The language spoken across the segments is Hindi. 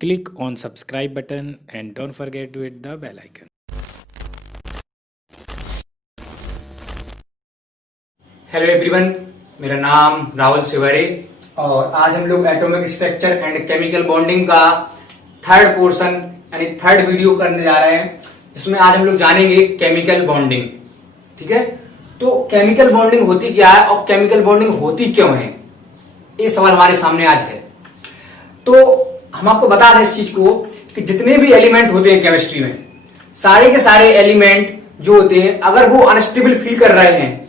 Click on subscribe button and don't forget to hit the bell icon. Hello everyone, मेरा नाम राहुल शिवरे और आज हम लोग atomic structure and chemical bonding का थर्ड पोर्शन यानी थर्ड वीडियो करने जा रहे हैं, जिसमें आज हम लोग जानेंगे केमिकल बॉन्डिंग। ठीक है, तो केमिकल बॉन्डिंग होती क्या है और केमिकल बॉन्डिंग होती क्यों है, ये सवाल हमारे सामने आज है। तो हम आपको बता दें इस चीज को कि जितने भी एलिमेंट होते हैं केमिस्ट्री में, सारे के सारे एलिमेंट जो होते हैं, अगर वो अनस्टेबल फील कर रहे हैं,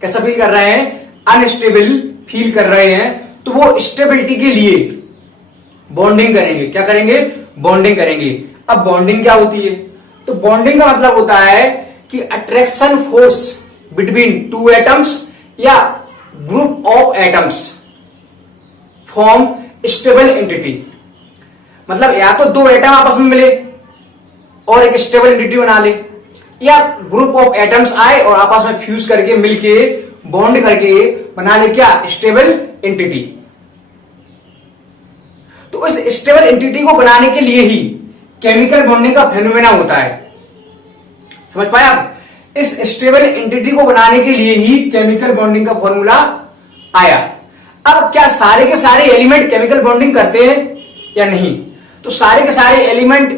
कैसा फील कर रहे हैं, अनस्टेबल फील कर रहे हैं, तो वो स्टेबिलिटी के लिए बॉन्डिंग करेंगे। क्या करेंगे? बॉन्डिंग करेंगे। अब बॉन्डिंग क्या होती है? तो बॉन्डिंग का मतलब होता है कि attraction force between two atoms या group of atoms form stable entity. मतलब या तो दो एटम आपस में मिले और एक स्टेबल एंटिटी बना ले, या ग्रुप ऑफ एटम्स आए और आपस में फ्यूज करके मिलके बॉन्ड करके बना ले क्या? Stable entity. तो इस स्टेबल एंटिटी को बनाने के लिए ही केमिकल बॉन्डिंग का फेनोमेना होता है। समझ पाए आप? इस स्टेबल एंटिटी को बनाने के लिए ही केमिकल बॉन्डिंग का फॉर्मूला आया। अब क्या सारे के सारे एलिमेंट केमिकल बॉन्डिंग करते हैं या नहीं? तो सारे के सारे एलिमेंट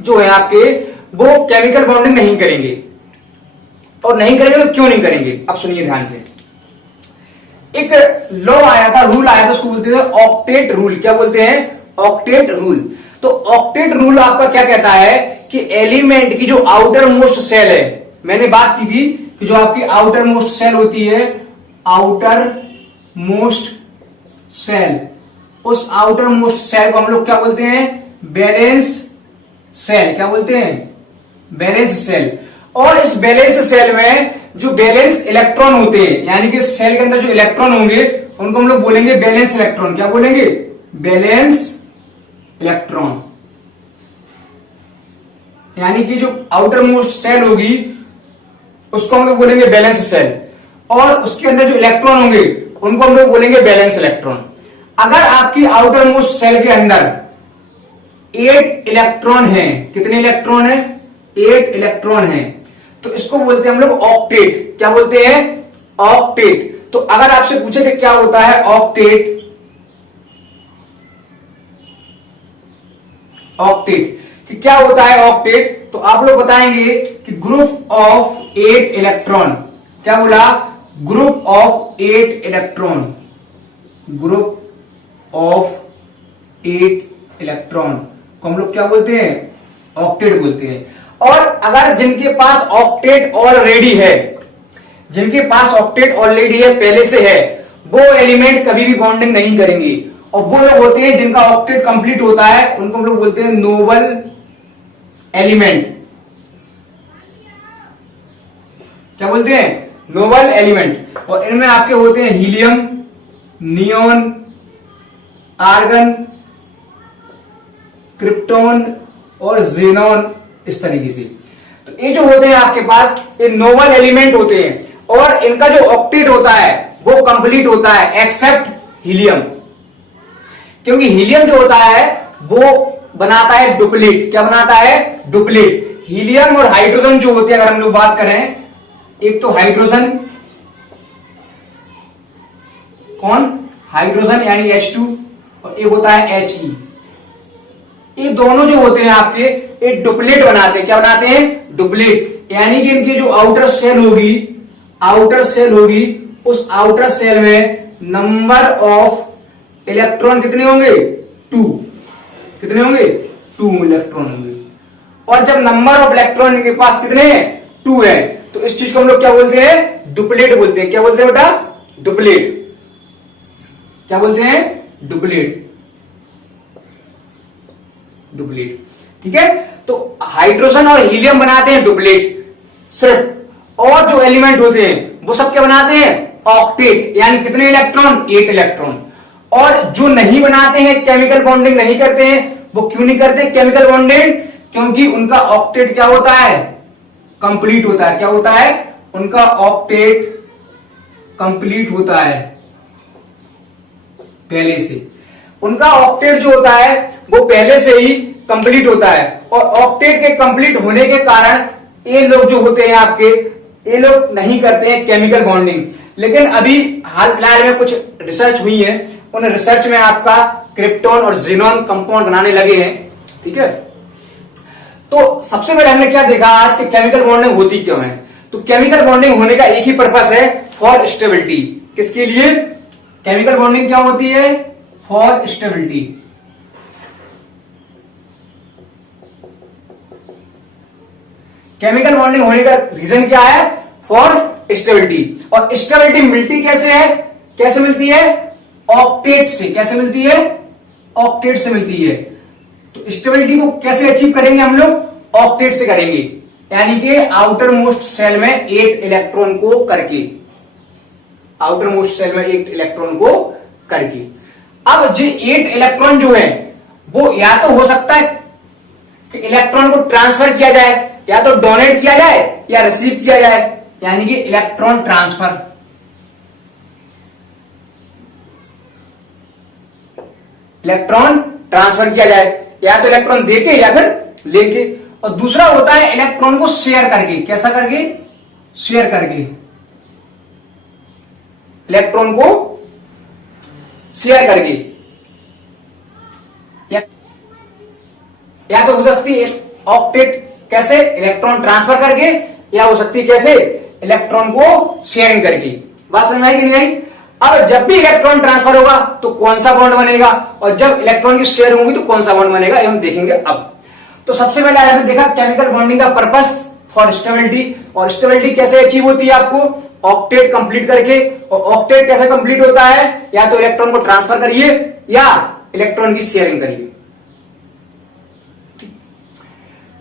जो है आपके, वो केमिकल बॉन्डिंग नहीं करेंगे। और नहीं करेंगे तो क्यों नहीं करेंगे? अब सुनिए ध्यान से। एक लॉ आया था, रूल आया था, उसको बोलते थे ऑक्टेट रूल। क्या बोलते हैं? Octet rule. तो ऑक्टेट रूल आपका क्या कहता है कि एलिमेंट की जो आउटर मोस्ट सेल है, मैंने बात की थी कि जो आपकी आउटर मोस्ट सेल होती है, आउटर मोस्ट सेल, उस आउटर मोस्ट सेल को हम लोग क्या बोलते हैं? Balance cell. क्या बोलते हैं? Balance cell. और इस बैलेंस सेल में जो बैलेंस इलेक्ट्रॉन होते हैं, यानी कि सेल के अंदर जो इलेक्ट्रॉन होंगे उनको हम लोग बोलेंगे बैलेंस इलेक्ट्रॉन। क्या बोलेंगे? Balance electron. यानी कि जो आउटर मोस्ट सेल होगी उसको हम लोग बोलेंगे बैलेंस सेल, और उसके अंदर जो इलेक्ट्रॉन होंगे उनको हम लोग बोलेंगे बैलेंस इलेक्ट्रॉन। अगर आपकी आउटर मोस्ट सेल के अंदर 8 इलेक्ट्रॉन है, कितने इलेक्ट्रॉन है? 8 इलेक्ट्रॉन है, तो इसको बोलते हैं हम लोग ऑक्टेट। क्या बोलते हैं? ऑक्टेट। तो अगर आपसे पूछे कि क्या होता है ऑक्टेट, ऑक्टेट कि क्या होता है ऑक्टेट, तो आप लोग बताएंगे कि ग्रुप ऑफ 8 इलेक्ट्रॉन। क्या बोला? Group of 8 electron. Group of 8 electron को हम लोग क्या बोलते हैं? ऑक्टेट बोलते हैं। और अगर जिनके पास ऑक्टेट ऑलरेडी है, जिनके पास ऑक्टेट ऑलरेडी है, पहले से है, वो एलिमेंट कभी भी बॉन्डिंग नहीं करेंगे। और वो लोग होते हैं जिनका ऑक्टेट कंप्लीट होता है, उनको हम लोग बोलते हैं नोबल एलिमेंट। क्या बोलते हैं? Noble element. और इनमें आपके होते हैं हीलियम, नियोन, आर्गन, क्रिप्टॉन और जेनॉन, इस तरीके से। तो ये जो होते हैं आपके पास, ये नोबल एलिमेंट होते हैं, और इनका जो ऑक्टेट होता है वो कंप्लीट होता है एक्सेप्ट हीलियम। क्योंकि हीलियम जो होता है वो बनाता है डुप्लीट। क्या बनाता है? डुप्लीट। हीलियम और हाइड्रोजन जो होते हैं, अगर हम लोग बात करें, एक तो हाइड्रोजन, कौन? हाइड्रोजन यानी H2, और एक होता है He। ये दोनों जो होते हैं आपके, एक डुप्लेट बनाते हैं। क्या बनाते हैं? डुप्लेट। यानी कि इनकी जो आउटर सेल होगी, आउटर सेल होगी, उस आउटर सेल में नंबर ऑफ इलेक्ट्रॉन कितने होंगे? 2। कितने होंगे? 2 इलेक्ट्रॉन होंगे। और जब नंबर ऑफ इलेक्ट्रॉन इनके पास कितने हैं? 2 है, तो इस चीज को हम लोग क्या बोलते हैं? डुप्लेट बोलते हैं। क्या बोलते हैं बेटा? डुप्लेट। क्या बोलते हैं? डुप्लेट। डुप्लेट। ठीक है, तो हाइड्रोजन और हीलियम बनाते हैं डुप्लेट सिर्फ, और जो एलिमेंट होते हैं वो सब क्या बनाते हैं? ऑक्टेट। यानी कितने इलेक्ट्रॉन? 8 इलेक्ट्रॉन। और जो नहीं बनाते हैं, केमिकल बॉन्डिंग नहीं करते हैं, वो क्यों नहीं करते केमिकल बॉन्डिंग? क्योंकि उनका ऑक्टेट क्या होता है? कंप्लीट होता है। क्या होता है? उनका ऑक्टेट कंप्लीट होता है पहले से। उनका ऑक्टेट जो होता है वो पहले से ही कंप्लीट होता है। और ऑक्टेट के कंप्लीट होने के कारण ये लोग जो होते हैं आपके, ये लोग नहीं करते हैं केमिकल बॉन्डिंग। लेकिन अभी हाल फिलहाल में कुछ रिसर्च हुई है, उन रिसर्च में आपका क्रिप्टोन और ज़ीनोन कंपाउंड बनाने लगे हैं। ठीक है, तो सबसे पहले हमने क्या देखा आज कि केमिकल बॉन्डिंग होती क्यों है। तो केमिकल बॉन्डिंग होने का एक ही पर्पस है, फॉर स्टेबिलिटी। किसके लिए केमिकल बॉन्डिंग क्या होती है? For stability. केमिकल बॉन्डिंग होने का रीजन क्या है? For stability. और स्टेबिलिटी मिलती कैसे है? कैसे मिलती है? ऑक्टेट से। कैसे मिलती है? ऑक्टेट से मिलती है। तो स्टेबिलिटी को कैसे अचीव करेंगे हम लोग? ऑक्टेट से करेंगे, यानी कि आउटर मोस्ट सेल में 8 इलेक्ट्रॉन को करके। आउटर मोस्ट सेल में 8 इलेक्ट्रॉन को करके। अब जो 8 इलेक्ट्रॉन जो है वो या तो हो सकता है कि इलेक्ट्रॉन को ट्रांसफर किया जाए, या तो डोनेट किया जाए या रिसीव किया जाए, यानी कि इलेक्ट्रॉन ट्रांसफर। इलेक्ट्रॉन ट्रांसफर किया जाए, या तो इलेक्ट्रॉन देके या फिर लेके। और दूसरा होता है इलेक्ट्रॉन को शेयर करके। कैसा करके? शेयर करके। इलेक्ट्रॉन को शेयर करके, या तो हो सकती है ऑक्टेट कैसे? इलेक्ट्रॉन ट्रांसफर करके, या हो सकती है कैसे? इलेक्ट्रॉन को शेयरिंग करके। बात समझ आई कि नहीं आई? अब जब भी इलेक्ट्रॉन ट्रांसफर होगा तो कौन सा बॉन्ड बनेगा, और जब इलेक्ट्रॉन की शेयर होगी तो कौन सा बॉन्ड बनेगा, ये हम देखेंगे अब। तो सबसे पहले आज हमने देखा केमिकल बॉन्डिंग का पर्पस, फॉर स्टेबिलिटी। और स्टेबिलिटी कैसे अचीव होती है आपको? ऑक्टेट कंप्लीट करके। और ऑक्टेट कैसे कंप्लीट होता है? या तो इलेक्ट्रॉन को ट्रांसफर करिए या इलेक्ट्रॉन की शेयरिंग करिए।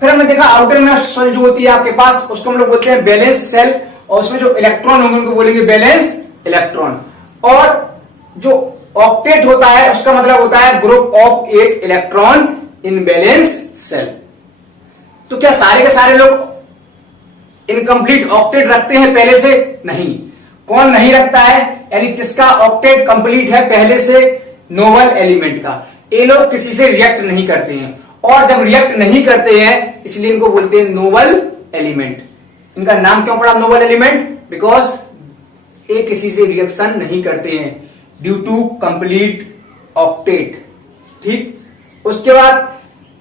फिर हमने देखा आउटर में सेल जो होती है आपके पास, उसको हम लोग बोलते हैं बैलेंस सेल। और उसमें जो इलेक्ट्रॉन होंगे उनको बोलेंगे बैलेंस इलेक्ट्रॉन। और जो ऑक्टेट होता है उसका मतलब होता है group of 8 electron in balance cell. तो क्या सारे के सारे लोग इनकम्प्लीट ऑक्टेट रखते हैं पहले से? नहीं। कौन नहीं रखता है? यानी किसका ऑक्टेट कंप्लीट है पहले से? नोबल एलिमेंट का। ये लोग किसी से रिएक्ट नहीं करते हैं, और जब रिएक्ट नहीं करते हैं इसलिए इनको बोलते हैं नोबल एलिमेंट। इनका नाम क्यों पड़ा नोबल एलिमेंट? बिकॉज ये किसी से रिएक्शन नहीं करते हैं, ड्यू टू कंप्लीट ऑक्टेट। ठीक, उसके बाद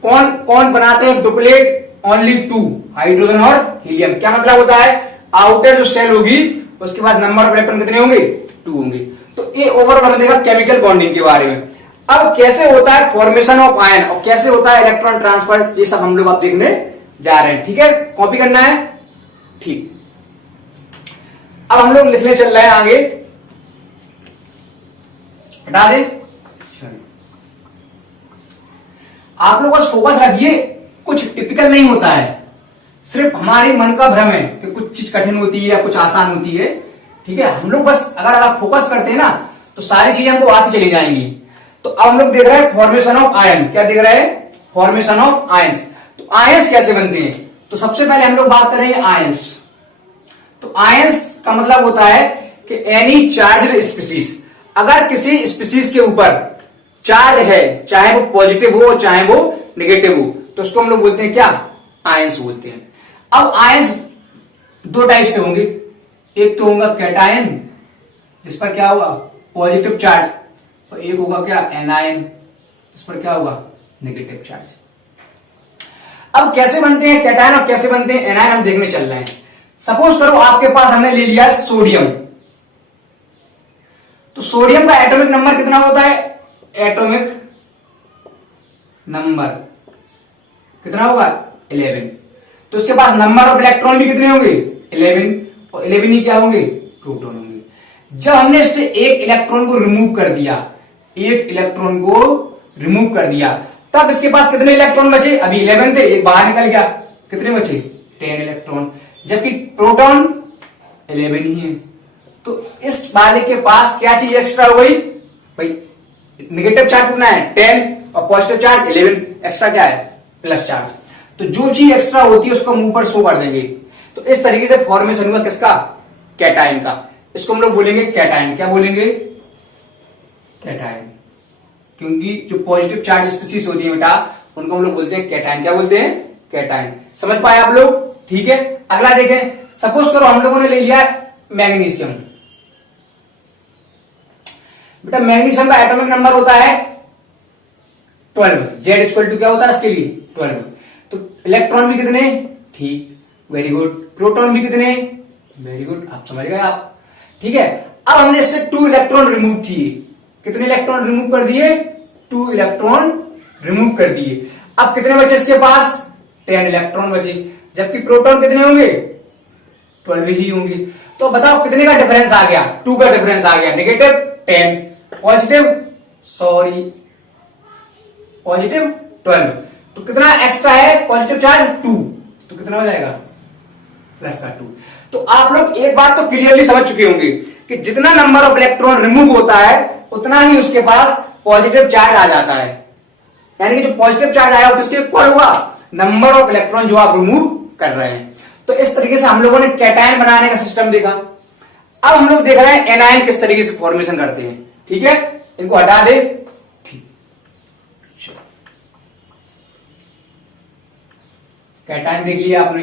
कौन कौन बनाते हैं डुप्लेट? ओनली 2, हाइड्रोजन और हीलियम। क्या मतलब होता है? आउटर जो सेल होगी उसके पास नंबर ऑफ इलेक्ट्रॉन कितने होंगे? 2 होंगे। तो ये ओवरऑल हमने देखा केमिकल बॉन्डिंग के बारे में। अब कैसे होता है फॉर्मेशन ऑफ आयन, और कैसे होता है इलेक्ट्रॉन ट्रांसफर, ये सब हम लोग अब देखने जा रहे हैं। ठीक है, कॉपी करना है? ठीक। अब हम लोग लिखने चल रहे हैं आगे। हटा दे। आप लोग बस फोकस रखिए, कुछ टिपिकल नहीं होता है, सिर्फ हमारे मन का भ्रम है कि कुछ चीज कठिन होती है या कुछ आसान होती है। ठीक है, हम लोग बस अगर आप फोकस करते हैं ना तो सारी चीजें हमको आती चली जाएंगी। तो अब हम लोग देख रहे हैं फॉर्मेशन ऑफ आयन। क्या देख रहे हैं? Formation of ions. तो आयंस कैसे बनते हैं? तो सबसे पहले हम लोग बात करेंगे आयंस। तो आयंस का मतलब होता है कि एनी चार्ज स्पीसीज, अगर किसी स्पीसीज के ऊपर चार्ज है, चाहे वो पॉजिटिव हो चाहे वो नेगेटिव हो, तो उसको हम लोग बोलते हैं क्या? आयंस बोलते हैं। अब आयंस 2 टाइप से होंगे। एक तो होगा कैटायन, जिस पर क्या होगा? Positive charge. और एक होगा क्या? एनायन, जिस पर क्या होगा? Negative charge. अब कैसे बनते हैं कैटायन और कैसे बनते हैं एनायन हम देखने चल रहे हैं। सपोज करो आपके पास हमने ले लिया सोडियम। तो सोडियम का एटॉमिक नंबर कितना होता है? एटॉमिक नंबर कितना होगा? 11। तो उसके पास नंबर ऑफ इलेक्ट्रॉन भी कितने होंगे? 11। और 11 ही क्या होंगे? प्रोटॉन होंगे। जब हमने इससे एक इलेक्ट्रॉन को रिमूव कर दिया, एक इलेक्ट्रॉन को रिमूव कर दिया, तब इसके पास कितने इलेक्ट्रॉन बचे? अभी 11 थे, एक बाहर निकल गया, कितने बचे? 10 इलेक्ट्रॉन। जबकि प्रोटॉन 11 ही है। तो इस वाले के पास क्या चीज एक्स्ट्रा हो गई भाई? नेगेटिव चार्ज कितना है? 10, और पॉजिटिव चार्ज 11। एक्स्ट्रा क्या है? Plus charge. तो जो चीज एक्स्ट्रा होती है उसको मुंह पर शो कर देंगे। तो इस तरीके से फॉर्मेशन हुआ किसका? कैटायन का। इसको हम लोग बोलेंगे कैटायन। क्या बोलेंगे? कैटायन। क्योंकि जो पॉजिटिव चार्ज स्पीशीज होती है बेटा उनको हम लोग बोलते हैं कैटायन। क्या बोलते हैं? कैटायन। समझ पाए आप लोग? ठीक है। अगला देखें, सपोज करो हम लोगों ने ले लिया मैग्नीशियम। बेटा मैग्नीशियम का एटॉमिक नंबर होता है 12। जेड इक्वल टू क्या होता है इसके लिए? 12। तो इलेक्ट्रॉन भी कितने? ठीक, वेरी गुड। प्रोटॉन भी कितने? वेरी गुड, आप समझ गए आप। ठीक है। अब हमने इससे 2 इलेक्ट्रॉन रिमूव किए। कितने इलेक्ट्रॉन रिमूव कर दिए? 2 इलेक्ट्रॉन रिमूव कर दिए। अब कितने बचे इसके पास? 10 इलेक्ट्रॉन बचे। जबकि प्रोटॉन कितने होंगे? 12 ही होंगे। तो बताओ कितने का डिफरेंस आ गया? 2 का डिफरेंस आ गया। Negative 10, positive 12। तो कितना एक्स्ट्रा है पॉजिटिव चार्ज? 2। तो कितना हो जाएगा? प्लस का 2। तो आप लोग एक बात तो क्लियरली समझ चुके होंगे कि जितना नंबर ऑफ इलेक्ट्रॉन रिमूव होता है उतना ही उसके पास पॉजिटिव चार्ज आ जाता है। यानी कि जो पॉजिटिव चार्ज आया किसके इक्वल हुआ? नंबर ऑफ इलेक्ट्रॉन जो आप रिमूव कर रहे हैं। तो इस तरीके से हम लोगों ने कैटायन बनाने का सिस्टम देखा। अब हम लोग देख रहे हैं एनायन किस तरीके से फॉर्मेशन करते हैं। ठीक है, इनको हटा दे। ठीक, कैटायन देख लिया आपने।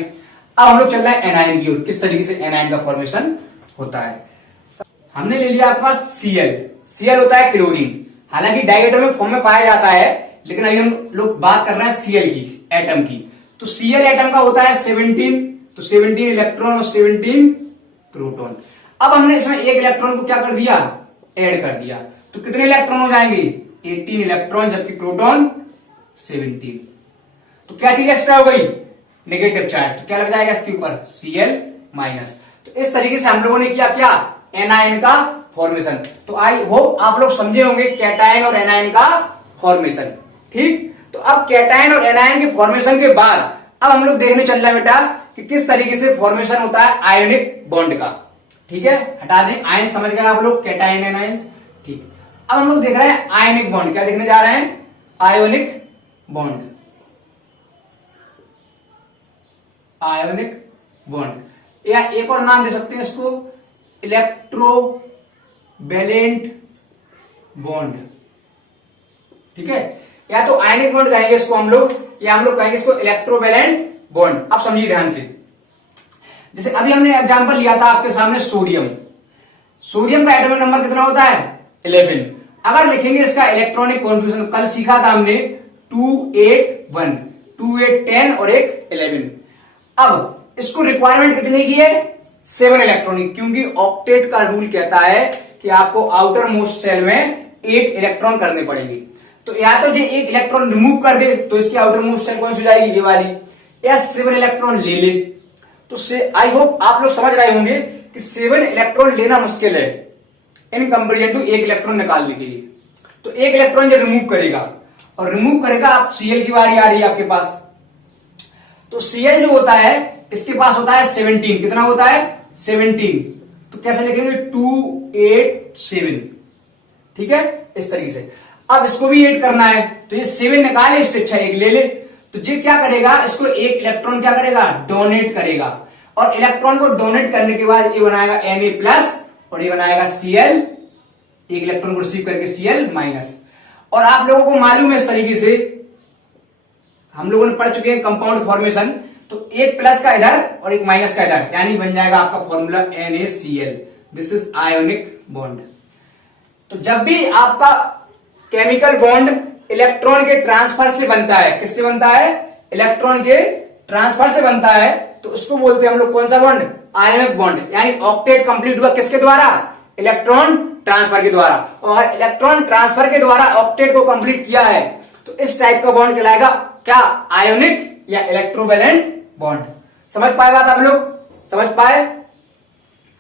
अब हम लोग चल रहे हैं एनायन की ओर, किस तरीके से एनायन का फॉर्मेशन होता है। हमने ले लिया आपके पास Cl। Cl होता है क्लोरीन। हालांकि डाइएटोमिक फॉर्म में पाया जाता है, लेकिन अभी हम लोग बात कर रहे हैं Cl की, एटम की। तो Cl एटम का होता है 17। तो 17 इलेक्ट्रॉन और 17 प्रोटॉन। अब हमने इसमें एक इलेक्ट्रॉन को क्या कर दिया? ऐड कर दिया। तो कितने इलेक्ट्रॉन हो जाएंगे? 18 इलेक्ट्रॉन, जबकि प्रोटॉन 17। तो क्या चीज एक्स्ट्रा हो गई? Negative charge. तो क्या लग जाएगा इसके ऊपर? Cl minus. तो इस तरीके से हम लोगों ने क्या एनायन का फॉर्मेशन। तो आई होप आप लोग समझे होंगे कैटायन और एनायन का फॉर्मेशन। ठीक। तो अब कैटायन और एनायन के फॉर्मेशन के बाद अब हम लोग देखने चल रहे हैं बेटा कि किस तरीके से फॉर्मेशन होता है आयोनिक बॉन्ड का। ठीक है, हटा दें आयन, समझ गए आप लोग कैटायन एनायन। ठीक। अब हम लोग देख रहे हैं आयोनिक बॉन्ड। क्या देखने जा रहे हैं? Ionic bond. आयोनिक बॉन्ड या एक और नाम दे सकते हैं इसको, इलेक्ट्रोवैलेंट बॉन्ड। ठीक है, या तो आयनिक बॉन्ड कहेंगे इसको हम लोग, या हम लोग कहेंगे इसको इलेक्ट्रोवैलेंट बॉन्ड। अब समझिए ध्यान से। जैसे अभी हमने एग्जांपल लिया था आपके सामने सोडियम। सोडियम का एटॉमिक नंबर कितना होता है? 11। अगर लिखेंगे इसका इलेक्ट्रॉनिक कॉन्ट्रीब्यूशन, कल सीखा था हमने 2 8 1, 2 8 10 और एक 11। अब इसको रिक्वायरमेंट कितने की है? 7 इलेक्ट्रॉनिक, क्योंकि ऑक्टेट का रूल कहता है कि आपको आउटर मोस्ट सेल में 8 इलेक्ट्रॉन करने पड़ेंगे। तो या तो ये एक इलेक्ट्रॉन रिमूव कर दे तो इसकी आउटर मोस्ट सेल कौन सी हो जाएगी? ये वाली। या 7 इलेक्ट्रॉन ले ले। तो आई होप आप लोग समझ रहे होंगे कि 7 इलेक्ट्रॉन लेना मुश्किल है इन कंपेरिजन टू एक इलेक्ट्रॉन निकालने के लिए। तो एक इलेक्ट्रॉन जो रिमूव करेगा, और रिमूव करेगा, आप Cl की बारी आ रही है आपके पास। तो Cl जो होता है इसके पास होता है 17। कितना होता है? 17। तो कैसे लिखेंगे? 2 8 7। ठीक है, इस तरीके से। अब इसको भी 8 करना है, तो ये 7 निकाले, इससे अच्छा एक ले ले। तो ये क्या करेगा? इसको एक इलेक्ट्रॉन क्या करेगा? डोनेट करेगा। और इलेक्ट्रॉन को डोनेट करने के बाद ये बनाएगा Na प्लस और ये बनाएगा Cl। एक इलेक्ट्रॉन को रिसीव करके Cl माइनस। और आप लोगों को मालूम है इस तरीके से हम लोगों ने पढ़ चुके हैं कंपाउंड फॉर्मेशन। तो एक प्लस का इधर और एक माइनस का इधर, यानी बन जाएगा आपका formula NaCl। This is ionic bond. तो जब भी आपका केमिकल बॉन्ड इलेक्ट्रॉन के ट्रांसफर से बनता है, किससे बनता है? इलेक्ट्रॉन के ट्रांसफर से बनता है, तो उसको बोलते हैं हम लोग कौन सा बॉन्ड? Ionic bond. यानी ऑक्टेट कंप्लीट हुआ किसके द्वारा? इलेक्ट्रॉन ट्रांसफर के द्वारा। और इलेक्ट्रॉन ट्रांसफर के द्वारा ऑक्टेट को कंप्लीट किया है तो इस टाइप का बॉन्ड कहलाएगा क्या? आयोनिक या इलेक्ट्रोवैलेंट बॉन्ड। समझ पाए बात आप लोग? समझ पाए?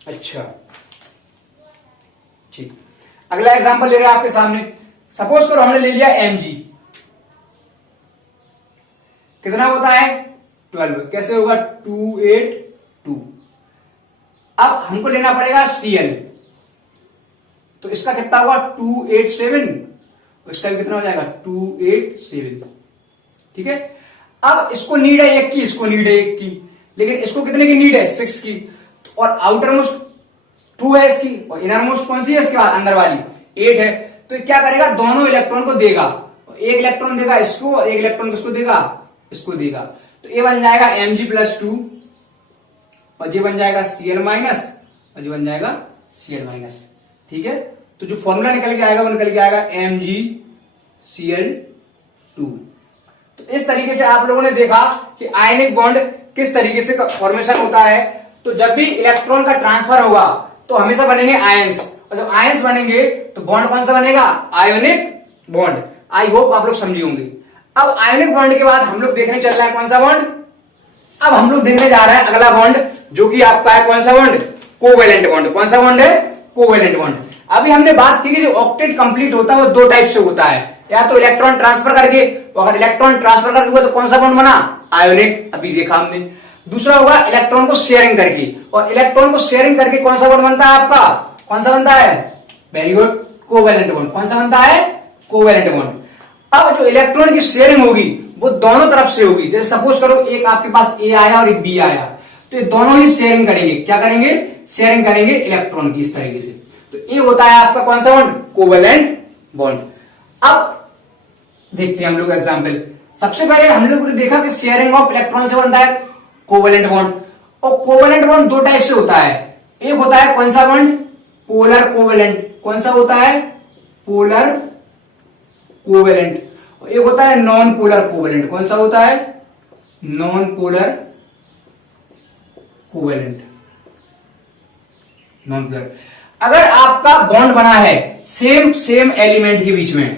अच्छा, ठीक। अगला एग्जांपल ले रहे हैं आपके सामने। सपोज करो हमने ले लिया Mg। कितना होता है? 12। कैसे होगा? 2 8 2। अब हमको लेना पड़ेगा Cl। तो इसका कितना हुआ? 2 8 7। इसका भी कितना हो जाएगा? 2 8 7। ठीक है। अब इसको नीड है 1 की, इसको नीड है 1 की, लेकिन इसको कितने की नीड है? 6 की। और आउटर मोस्ट 2 है इसकी, और इनर मोस्ट कौन सी है इसके बाद? अंदर वाली 8 है। तो ये क्या करेगा, दोनों इलेक्ट्रॉन को देगा, एक इलेक्ट्रॉन देगा इसको और एक इलेक्ट्रॉन किसको देगा, इसको देगा। तो ये बन जाएगा Mg+2 और ये बन जाएगा Cl- और ये बन जाएगा Cl-। ठीक है, तो जो फॉर्मूला निकल के आएगा वो निकल के आएगा MgCl2। तो इस तरीके से आप लोगों ने देखा कि आयनिक बॉन्ड किस तरीके से फॉर्मेशन होता है। तो जब भी इलेक्ट्रॉन का ट्रांसफर होगा तो हमेशा बनेंगे आयंस, और जब आयंस बनेंगे तो बॉन्ड कौन सा बनेगा, आयोनिक बॉन्ड। आई होप आप लोग समझे होंगे। अब आयोनिक बॉन्ड के बाद हम लोग देखने चल रहा है कौन सा बॉन्ड, अब हम लोग देखने जा रहे हैं अगला बॉन्ड, जो कि आपका है कौन सा बॉन्ड, कोवेलेंट बॉन्ड। कौन सा बॉन्ड है, कोवेलेंट बॉन्ड। अभी हमने बात की कि जो ऑक्टेट कंप्लीट होता है वो दो टाइप से होता है, या तो इलेक्ट्रॉन ट्रांसफर करके, तो अगर इलेक्ट्रॉन ट्रांसफर करके हुआ तो कौन सा बॉन्ड बना, आयोनिक, अभी देखा हमने। दूसरा होगा इलेक्ट्रॉन को शेयरिंग करके, और इलेक्ट्रॉन को शेयरिंग करके कौन सा बॉन्ड बनता है आपका, कौन सा बनता है, वेरी गुड, कोवेलेंट बॉन्ड। कौन सा बनता है, कोवेलेंट बॉन्ड। अब जो इलेक्ट्रॉन की शेयरिंग होगी वो दोनों तरफ से होगी। जैसे सपोज करो एक आपके पास ए आया और एक बी आया, तो ये दोनों ही शेयरिंग करेंगे। क्या करेंगे, शेयरिंग करेंगे इलेक्ट्रॉन की, इस तरीके से। तो ये होता है आपका कौन सा बॉन्ड, कोवेलेंट बॉन्ड। अब देखते हैं हम लोग एग्जाम्पल। सबसे पहले हम लोग ने देखा कि शेयरिंग ऑफ इलेक्ट्रॉन से बनता है कोवेलेंट बॉन्ड, और कोवेलेंट बॉन्ड दो टाइप से होता है। एक होता है कौन सा बॉन्ड, पोलर कोवेलेंट। कौन सा होता है, पोलर कोवेलेंट। और एक होता है नॉन पोलर कोवेलेंट। कौन सा होता है, non polar covalent, non polar. अगर आपका बॉन्ड बना है सेम एलिमेंट के बीच में,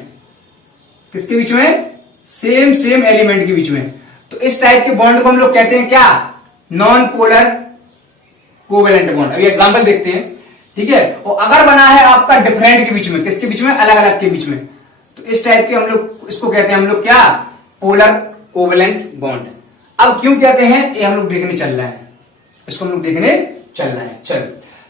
किसके बीच में, सेम एलिमेंट के बीच में, तो इस टाइप के बॉन्ड को हम लोग कहते हैं क्या, नॉन पोलर कोवेलेंट बॉन्ड। अभी एग्जांपल देखते हैं, ठीक है। और अगर बना है आपका डिफरेंट के बीच में, किसके बीच में, अलग अलग के बीच में, तो इस टाइप के हम लोग इसको कहते हैं हम लोग क्या, पोलर कोवेलेंट बॉन्ड। अब क्यों कहते हैं ये हम लोग देखने चल रहे हैं, इसको हम लोग देखने चल रहे हैं। चलो,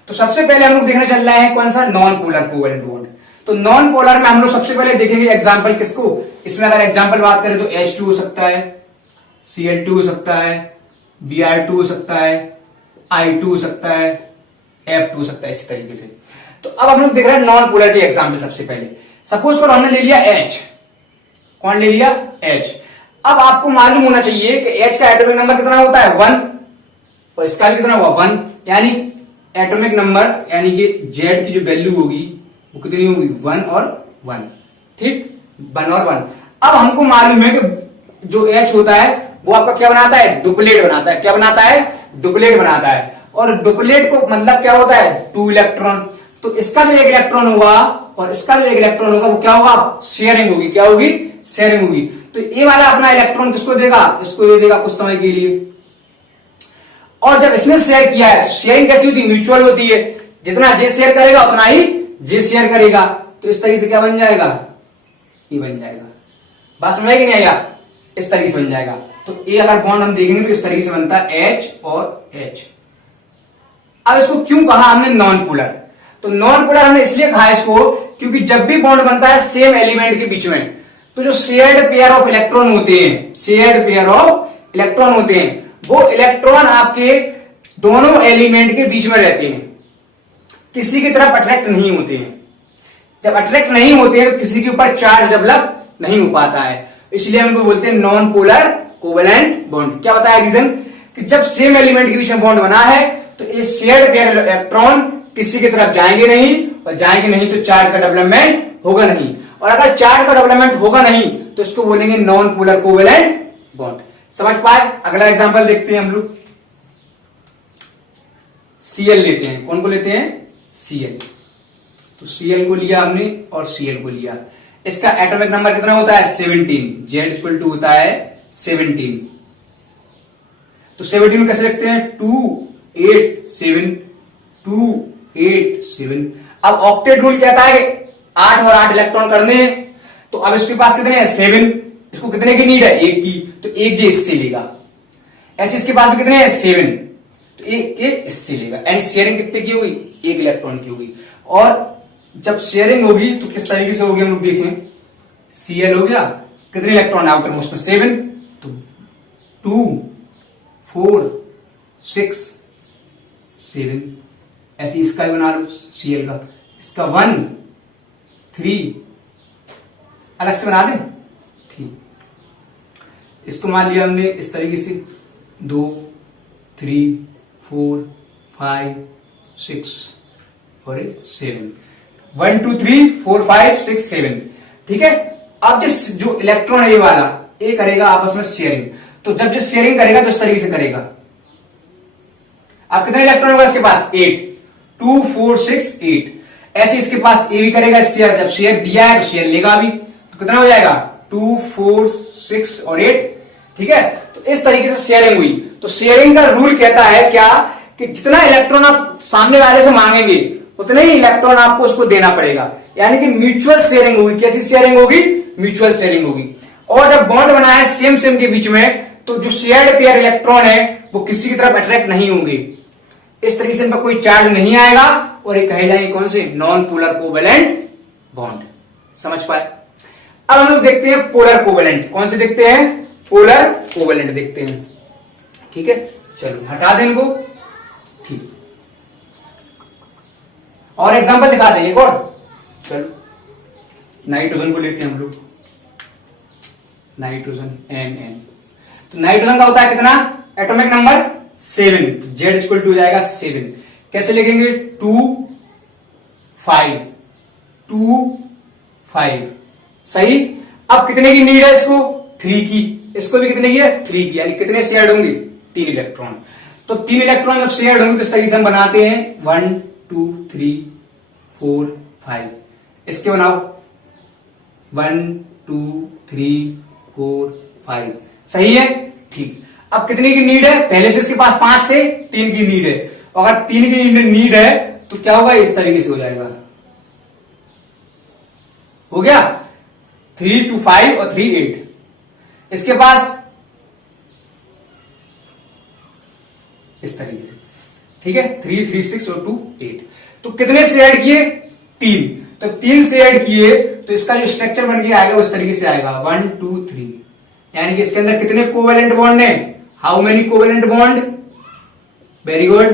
तो सबसे पहले हम लोग देखने चल रहे हैं कौन सा, नॉन पोलर कोवेलेंट बॉन्ड। तो नॉन पोलर में हम लोग सबसे पहले देखेंगे एग्जांपल किसको, इसमें अगर एग्जांपल बात करें तो H2 हो सकता है, Cl2 हो सकता है, Br2 हो सकता है, I2 हो सकता है, F2 हो सकता है, इसी तरीके से। तो अब हम लोग देख रहे हैं नॉन पोलर के एग्जांपल। सबसे पहले सपोज करो हमने ले लिया H, कौन ले लिया, H। अब आपको मालूम होना चाहिए कि H का एटॉमिक नंबर कितना होता है, 1, और इसका भी कितना हुआ, 1, यानी एटॉमिक नंबर यानी कि Z की जो वैल्यू होगी वो कितनी होगी, 1 और 1, ठीक, 1 और 1। अब हमको मालूम है कि जो H होता है वो आपका क्या बनाता है, डुप्लेट बनाता है। क्या बनाता है, डुप्लेट बनाता है। और डुप्लेट को मतलब क्या होता है, 2 इलेक्ट्रॉन। तो इसका जो एक इलेक्ट्रॉन होगा और इसका जो एक इलेक्ट्रॉन होगा वो क्या होगा, शेयरिंग होगी। क्या होगी, शेयरिंग होगी। तो ये वाला अपना इलेक्ट्रॉन किसको देगा, इसको दे देगा कुछ समय के लिए। और जब इसने शेयर किया है, शेयरिंग कैसी होती है, म्यूचुअल होती है। जितना जे शेयर करेगा उतना ही जे शेयर करेगा। तो इस तरीके से क्या बन जाएगा, ये बन जाएगा। बात समझ कि नहीं आएगा, इस तरीके से बन जाएगा। तो ये अगर बॉन्ड हम देखेंगे तो इस तरीके से बनता है H और H। अब इसको क्यों कहा हमने नॉन पोलर, तो नॉन पोलर हमने इसलिए कहा इसको क्योंकि जब भी बॉन्ड बनता है सेम एलिमेंट के बीच में, तो जो शेयर्ड पेयर ऑफ इलेक्ट्रॉन होते हैं, शेयर्ड पेयर ऑफ इलेक्ट्रॉन होते हैं, वो इलेक्ट्रॉन आपके दोनों एलिमेंट के बीच में रहते हैं, किसी की तरफ अट्रैक्ट नहीं होते हैं। जब अट्रैक्ट नहीं होते हैं तो किसी के ऊपर चार्ज डेवलप नहीं हो पाता है, इसलिए हमको बोलते हैं नॉन पोलर कोवेलेंट बॉन्ड। क्या बताया रीजन, कि जब सेम एलिमेंट के बीच में बॉन्ड बना है तो ये शेयर्ड पेयर इलेक्ट्रॉन किसी की तरफ जाएंगे नहीं, और जाएंगे नहीं तो चार्ज का डेवलपमेंट होगा नहीं, और अगर चार्ज का डेवलपमेंट होगा नहीं तो इसको बोलेंगे नॉन पोलर कोवेलेंट बॉन्ड। समझ पाए। अगला एग्जांपल देखते हैं हम लोग, Cl लेते हैं। कौन को लेते हैं, Cl। तो Cl को लिया हमने और Cl को लिया। इसका एटॉमिक नंबर कितना होता है, 17। Z इक्वल टू होता है 17। तो 17 कैसे लिखते हैं, 2 8 7 2 8 7। अब ऑक्टेट रूल कहता है कि 8 और 8 इलेक्ट्रॉन करने हैं, तो अब इसके पास कितने हैं, 7। इसको कितने की नीड है, 1 की, तो 1 जे इससे लेगा। ऐसे इसके पास कितने हैं, 7, तो 1 के इससे लेगा। यानी शेयरिंग कितने की होगी, 1 इलेक्ट्रॉन की होगी। और जब शेयरिंग होगी तो किस तरीके से होगी हम लोग देखें। Cl हो गया, कितने इलेक्ट्रॉन आउटर मोस्ट में, 7, तो 2 4 6 7। ऐसे इसका भी बना लो Cl का, इसका 1 3 अलग से बना दें, ठीक। इसको मान लिया हमने इस तरीके से 2 3 4 5 6 और 7, 1 2 3 4 5 6 7, ठीक है। अब जिस जो इलेक्ट्रॉन है ये वाला, ये करेगा आपस में शेयरिंग। तो जब जिस शेयरिंग करेगा तो इस तरीके से करेगा। अब कितने इलेक्ट्रॉन होगा इसके पास? 8, 2 4 6 8। ऐसे इसके पास ए भी करेगा शेयर, जब शेयर दिया है तो शेयर लेगा भी। तो कितना हो जाएगा? 2 4 6 और 8, ठीक है। तो इस तरीके से शेयरिंग हुई। तो शेयरिंग का रूल कहता है क्या कि जितना इलेक्ट्रॉन आप सामने वाले से मांगेंगे उतने ही इलेक्ट्रॉन आपको उसको देना पड़ेगा, यानी कि म्यूचुअल शेयरिंग होगी। कैसी शेयरिंग होगी? म्यूचुअल शेयरिंग होगी। और जब बॉन्ड बना है सेम सेम के बीच में, तो जो शेयर्ड पेयर इलेक्ट्रॉन है वो किसी की तरफ अट्रैक्ट नहीं होंगे। इस तरीके से इन पर कोई चार्ज नहीं आएगा और ये कहे जाएंगे कौन से? Non polar covalent bond. समझ पाए? अब हम लोग देखते हैं पोलर कोवेलेंट। कौन से देखते हैं? पोलर कोवेलेंट देखते हैं, ठीक है। चलो हटा दें इनको, ठीक। और एग्जांपल दिखा दें एक और। चलो नाइट्रोजन को लेते हैं हम लोग, नाइट्रोजन NN। तो नाइट्रोजन का होता है कितना? Atomic number 7। Z equal to हो जाएगा 7। कैसे लिखेंगे? 2 5 2 5, सही। अब कितने की नीड है इसको? 3 की। इसको भी कितने की है? 3 की। यानी कितने शेयर्ड होंगे? 3 इलेक्ट्रॉन। तो 3 इलेक्ट्रॉन जब शेयर्ड होंगे तो इस तरीके से हम बनाते हैं 1 2 3 4 5। इसके बनाओ 1 2 3 4 5, सही है, ठीक। अब कितने की नीड है? पहले से इसके पास 5 से 3 की नीड है। अगर 3 की नीड है तो क्या होगा? इस तरीके से हो जाएगा। हो गया 3 2 5 और 3 8। इसके पास इस तरीके से, ठीक है। 3 3 6 और 2 8। तो कितने से ऐड किए? 3। तो 3 से ऐड किए तो इसका जो स्ट्रक्चर बन के आएगा उस तरीके से आएगा 1 2 3। यानी कि इसके अंदर कितने कोवेलेंट बॉन्ड है? How many covalent bond? Very good,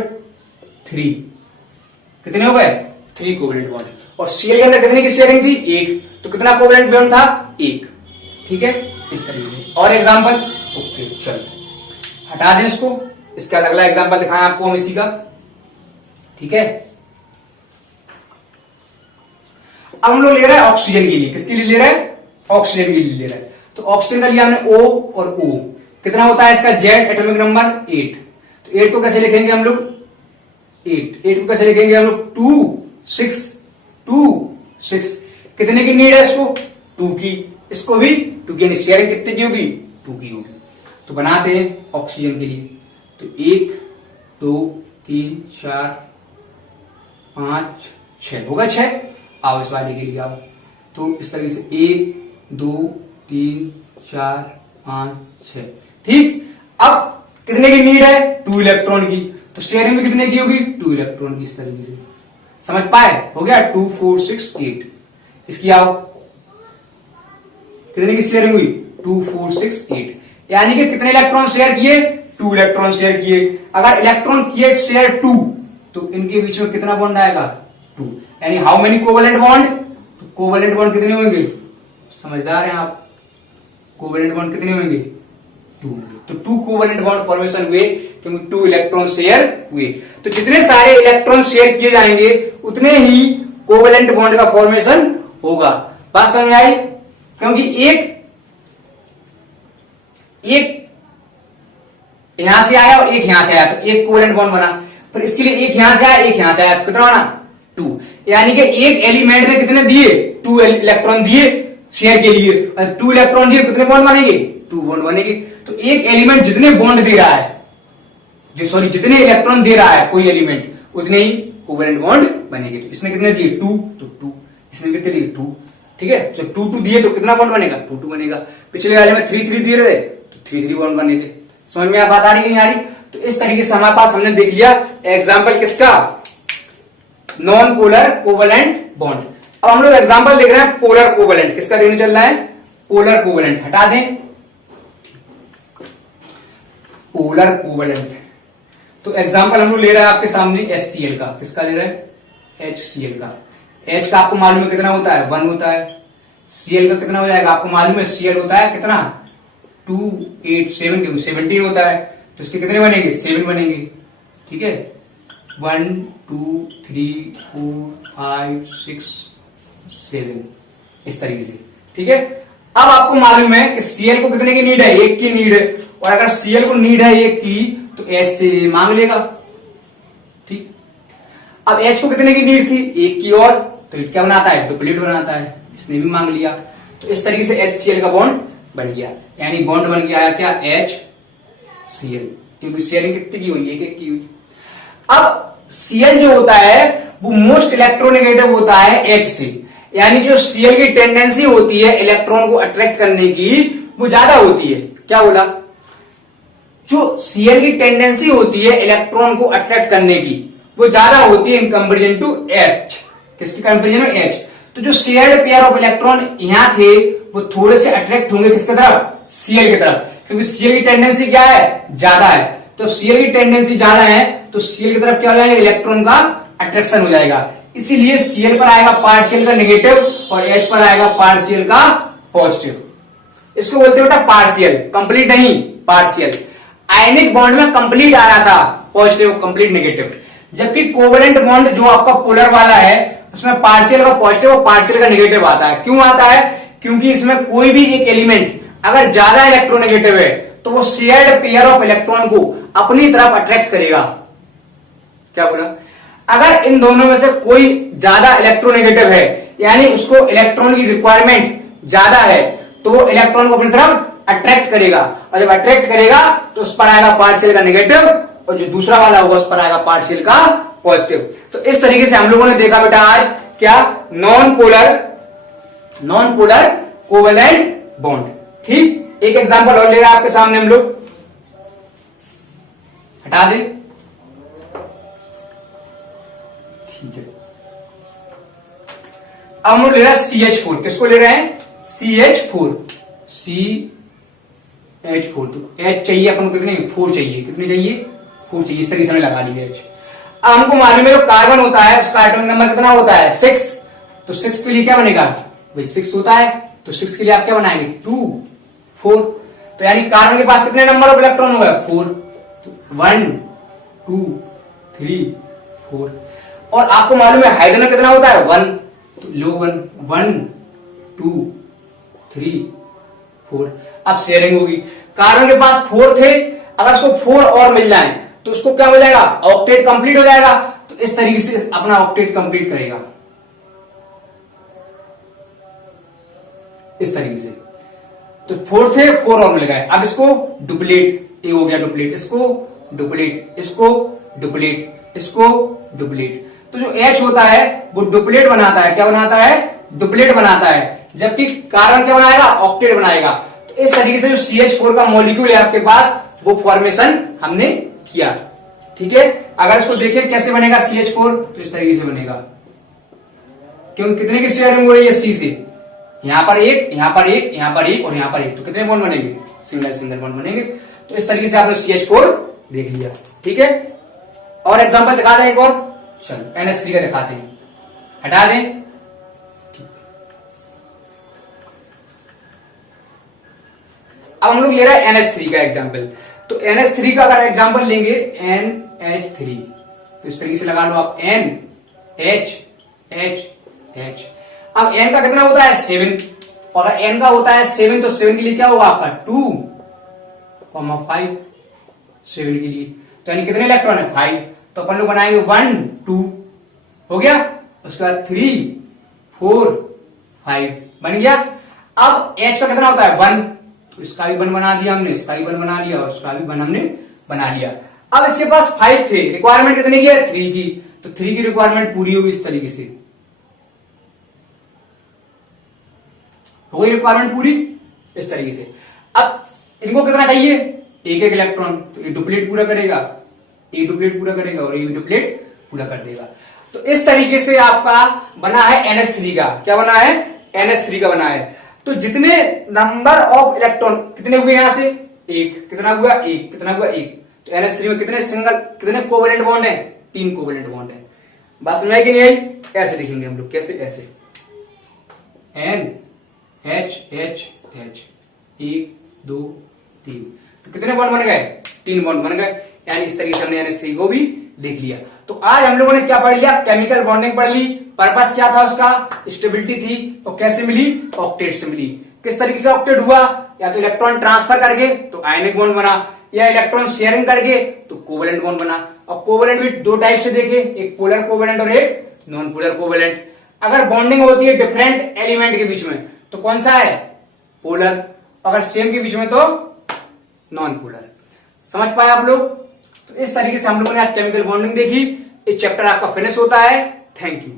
3। कितने हो गए? 3 कोवेलेंट बॉन्ड। और सीएल के अंदर कितने की शेयरिंग थी? 1। तो कितना कोवेलेंट बॉन्ड था? 1, ठीक है। इस तरीके से। और एग्जांपल, ओके चलो हटा दें इसको। इसका अगला एग्जांपल दिखाएं आपको हम इसी का, ठीक है। अब हम लोग ले रहे हैं ऑक्सीजन के लिए। किसके लिए ले रहे हैं? ऑक्सीजन के लिए ले रहे हैं। तो ऑक्सीजन का लिया हमने O और O। कितना होता है इसका? Z atomic number 8। तो 8 को कैसे लिखेंगे हम लोग? 8 को कैसे लिखेंगे हम लोग? 2 6 2 6। कितने की नीड है इसको? 2 की। इसको भी 2 की, यानी शेयरिंग कितने की होगी? 2 की होगी। तो बनाते हैं ऑक्सीजन के लिए। तो 1 2 3 4 5 6 होगा 6। आओ इस वाले के लिए आओ। तो इस तरीके से 1 2 3 4 5 6, ठीक। अब कितने की नीड है? 2 इलेक्ट्रॉन की। तो शेयरिंग भी कितने की होगी? 2 इलेक्ट्रॉन की। इस तरीके से समझ पाए? हो गया 2 4 6 8। इसकी आओ, कितने की शेयरिंग हुई? 2 4 6 8। यानी कि कितने इलेक्ट्रॉन शेयर किए? 2 इलेक्ट्रॉन शेयर किए। अगर इलेक्ट्रॉन किए शेयर 2 तो इनके बीच में कितना बॉन्ड आएगा? 2। यानी हाउ मेनी कोवेलेंट बॉन्ड? तो कोवेलेंट बॉन्ड कितने होंगे? समझदार हैं आप। कोवेलेंट बॉन्ड कितने होंगे? 2। तो 2 कोवेलेंट बॉन्ड फॉर्मेशन हुए क्योंकि 2 इलेक्ट्रॉन शेयर हुए। तो जितने सारे इलेक्ट्रॉन शेयर किए जाएंगे उतने ही कोवेलेंट बॉन्ड का फॉर्मेशन होगा। बात समझ आई? क्योंकि एक यहां से आया और एक यहां से आया तो एक कोवेलेंट बॉन्ड बना। फिर इसके लिए एक यहां से आया एक यहां से आया, कितना बना? 2। यानी कि एक एलिमेंट में कितने दिए? 2 इलेक्ट्रॉन दिए शेयर के लिए। और 2 इलेक्ट्रॉन दिए, कितने बॉन्ड बनेंगे? 2 बॉन्ड बनेंगे। तो एक एलिमेंट जितने बॉन्ड दे रहा है, जितने इलेक्ट्रॉन दे रहा है कोई एलिमेंट, उतने ही कोवेलेंट बॉन्ड बनेंगे। तो इसने कितने दिए? 2, तो 2। इसने कितने दिए? 2, ठीक है। तो 2 2 दिए तो कितना बॉन्ड बनेगा? 2 2 बनेगा। पिछले वाले में 3 3 दिए रहे तो 3 3 बॉन्ड बने थे। समझ में आप बात आ रही है नहीं आ रही? तो इस तरीके से हमारे पास हमने देख लिया एग्जाम्पल किसका? Non polar covalent bond. अब हम लोग एग्जाम्पल देख रहे हैं पोलर कोवेलेंट। किसका देखने चल रहा है? Polar covalent. हटा दें पोलर कोवेलेंट। तो एग्जाम्पल हम लोग ले रहे हैं आपके सामने HCl का। किसका ले रहे हैं? HCl का। H का आपको मालूम है कितना होता है? 1 होता है। Cl का कितना हो जाएगा, आपको मालूम है Cl होता है कितना 2 8 7 क्योंकि 17 होता है, तो इसके कितने बनेंगे 7 बनेंगे। ठीक है 1 2 3 4 5 6 7 इस तरीके से। ठीक है अब आपको मालूम है कि Cl को कितने की नीड है, एक की नीड है, और अगर Cl को नीड है एक की तो H से मांग लेगा। ठीक अब H को कितने की नीड थी, एक की, और तो क्या बनाता है, डुप्लीट बनाता है, इसने भी मांग लिया। तो इस तरीके से HCl का बॉन्ड बन गया, यानी बॉन्ड बन गया क्या HCl, क्योंकि शेयरिंग कितनी की हुई, एक एक की हुई। अब Cl जो होता है वो मोस्ट इलेक्ट्रोनेगेटिव होता है H से, यानी जो Cl की टेंडेंसी होती है इलेक्ट्रॉन को अट्रैक्ट करने की वो ज्यादा होती है। क्या बोला, जो Cl की टेंडेंसी होती है इलेक्ट्रॉन को अट्रैक्ट करने की वो ज्यादा होती है इन कंपेरिजन टू H। किसकी कंपेरिजन में, H। तो जो शेयर्ड पेयर ऑफ इलेक्ट्रॉन यहां थे वो थोड़े से अट्रैक्ट होंगे किसकी तरफ, Cl की तरफ, क्योंकि Cl की टेंडेंसी क्या है, ज्यादा है। तो Cl की टेंडेंसी ज्यादा है तो Cl की तरफ क्या हो जाएगा, इलेक्ट्रॉन का अट्रैक्शन हो जाएगा, इसीलिए Cl पर आएगा पार्शियल का नेगेटिव और H पर आएगा पार्शियल का पॉजिटिव। इसको बोलते हैं बेटा पार्शियल, कंप्लीट नहीं, पार्शियल। आयनिक बॉन्ड में कंप्लीट आ रहा था पॉजिटिव कंप्लीट नेगेटिव, जबकि कोवेलेंट बॉन्ड जो आपका पोलर वाला है उसमें पार्शियल का पॉजिटिव और पार्शियल का नेगेटिव आता है। क्यों आता है, क्योंकि इसमें कोई भी एक एलिमेंट अगर ज्यादा इलेक्ट्रोनेगेटिव है तो वो शेयर्ड पेयर ऑफ इलेक्ट्रॉन को अपनी तरफ अट्रैक्ट करेगा। क्या बोला, अगर इन दोनों में से कोई ज्यादा इलेक्ट्रोनेगेटिव है यानी उसको इलेक्ट्रॉन की रिक्वायरमेंट ज्यादा है तो वो इलेक्ट्रॉन को अपनी तरफ अट्रैक्ट करेगा, और जब अट्रैक्ट करेगा तो उस पर आएगा पार्शियल का नेगेटिव और जो दूसरा वाला होगा उस पर आएगा पार्शियल का पॉजिटिव। तो इस तरीके से हम लोगों ने देखा बेटा आज क्या, नॉन पोलर कोवेलेंट बॉन्ड। ठीक एक एग्जांपल और ले रहे हैं आपके सामने हम लोग, हटा दें। ठीक है अब हम लोग ले रहे हैं CH4, किसको ले रहे हैं, CH4। तो H चाहिए अपन को कितने, 4 चाहिए, कितने चाहिए 4 चाहिए, इस तरीके से हमने लगा लिया H। अब हमको मालूम है जो कार्बन होता है उसका एटॉमिक नंबर कितना होता है 6, तो 6 के लिए क्या बनेगा भाई 6 होता है, तो 6 के लिए आप क्या बनाएंगे 2 4, तो यानी कार्बन के पास कितने नंबर ऑफ इलेक्ट्रॉन होगा 4, तो 1 2 3 4, और आपको मालूम है हाइड्रोजन में कितना होता है 1, तो लो 1 2 3 4। अब शेयरिंग होगी, कार्बन के पास 4 थे, अगर उसको 4 और मिल जाए तो उसको क्या हो जाएगा, ऑक्टेट कंप्लीट हो जाएगा। तो इस तरीके से अपना ऑक्टेट कंप्लीट करेगा, इस तरीके से। तो 4 थे 4 और मिल गए, अब इसको डुप्लीट, ये हो गया डुप्लीट, इसको डुप्लीट, इसको डुप्लीट, इसको डुप्लीट। तो जो H होता है वो डुप्लीट बनाता है, क्या बनाता है, डुप्लीट बनाता है, जबकि कार्बन क्या बनाएगा, ऑक्टेट बनाएगा। तो इस तरीके से जो CH4 का मॉलिक्यूल है आपके पास वो फॉर्मेशन हमने किया। ठीक है अगर इसको देखें कैसे बनेगा CH4, तो इस तरीके से बनेगा, क्योंकि कितने की शेयरिंग हो रही है C से, यहां पर एक, यहां पर एक, यहां पर एक और यहां पर एक, तो कितने बॉन्ड बनेंगे, सिंगल बॉन्ड बनेंगे। तो इस तरीके से आपने CH4 देख लिया। ठीक है और एग्जांपल दिखा दें एक और, चलो NH3 का दिखाते हैं, हटा दें। अब हम लोग ले रहे हैं NH3 का एग्जांपल, तो NH3 का अगर एग्जांपल लेंगे NH3, तो इस तरीके से लगा लो आप NH। अब N का कितना होता है 7, और अगर N का होता है 7 तो 7 के लिए क्या होगा आपका 2,5, 7 के लिए, तो यानी कितने इलेक्ट्रॉन है 5, तो अपन लोग बनाएंगे 1 2 हो गया, उसके बाद 3 4 5 बन गया। अब H का कितना होता है 1, तो इसका भी 1 बना दिया हमने, इसका भी 1 बना लिया और इसका भी 1 हमने बना लिया। अब इसके पास 5 थे, रिक्वायरमेंट कितनी की है 3 की, तो 3 की रिक्वायरमेंट पूरी होगी इस तरीके से, हो गई रिक्वायरमेंट पूरी इस तरीके से। अब इनको कितना चाहिए, एक एक इलेक्ट्रॉन, तो ये डुप्लीट पूरा करेगा, ये डुप्लीट पूरा करेगा और ये डुप्लीट पूरा कर देगा। तो इस तरीके से आपका बना है NH3 का, क्या बना है NH3 का बना है। तो जितने नंबर ऑफ इलेक्ट्रॉन कितने हुए यहां से, एक, कितना हुआ एक, कितना हुआ एक, तो NH3 में कितने कितने कोवेलेंट बॉन्ड है, 3 कोवेलेंट बॉन्ड है। बात समझ में कि नहीं आई, ऐसे लिखेंगे हम लोग, कैसे, ऐसे N एच एच एच, 1 2 3। तो कितने बॉन्ड बन गए? 3 बॉन्ड बन गए। यानी इस तरीके से हमने NH3 को भी देख लिया। तो आज हम लोगों ने क्या पढ़ लिया? केमिकल बॉन्डिंग पढ़ ली। पर्पस क्या था उसका? स्टेबिलिटी थी। और कैसे मिली? ऑक्टेट से मिली। किस तरीके से ऑक्टेट हुआ? या तो इलेक्ट्रॉन ट्रांसफर करके तो आयनिक बॉन्ड बना, या इलेक्ट्रॉन शेयरिंग करके तो कोवेलेंट बॉन्ड बना। और कोवेलेंट भी 2 टाइप से देखे, एक पोलर कोवेलेंट और एक नॉन पोलर कोवेलेंट। अगर बॉन्डिंग होती है डिफरेंट एलिमेंट के बीच में तो कौन सा है? पोलर। अगर सेम के बीच में तो नॉन पोलर। समझ पाए आप लोग? तो इस तरीके से हम लोगों ने आज केमिकल बॉन्डिंग देखी। ये चैप्टर आपका फिनिश होता है। Thank you.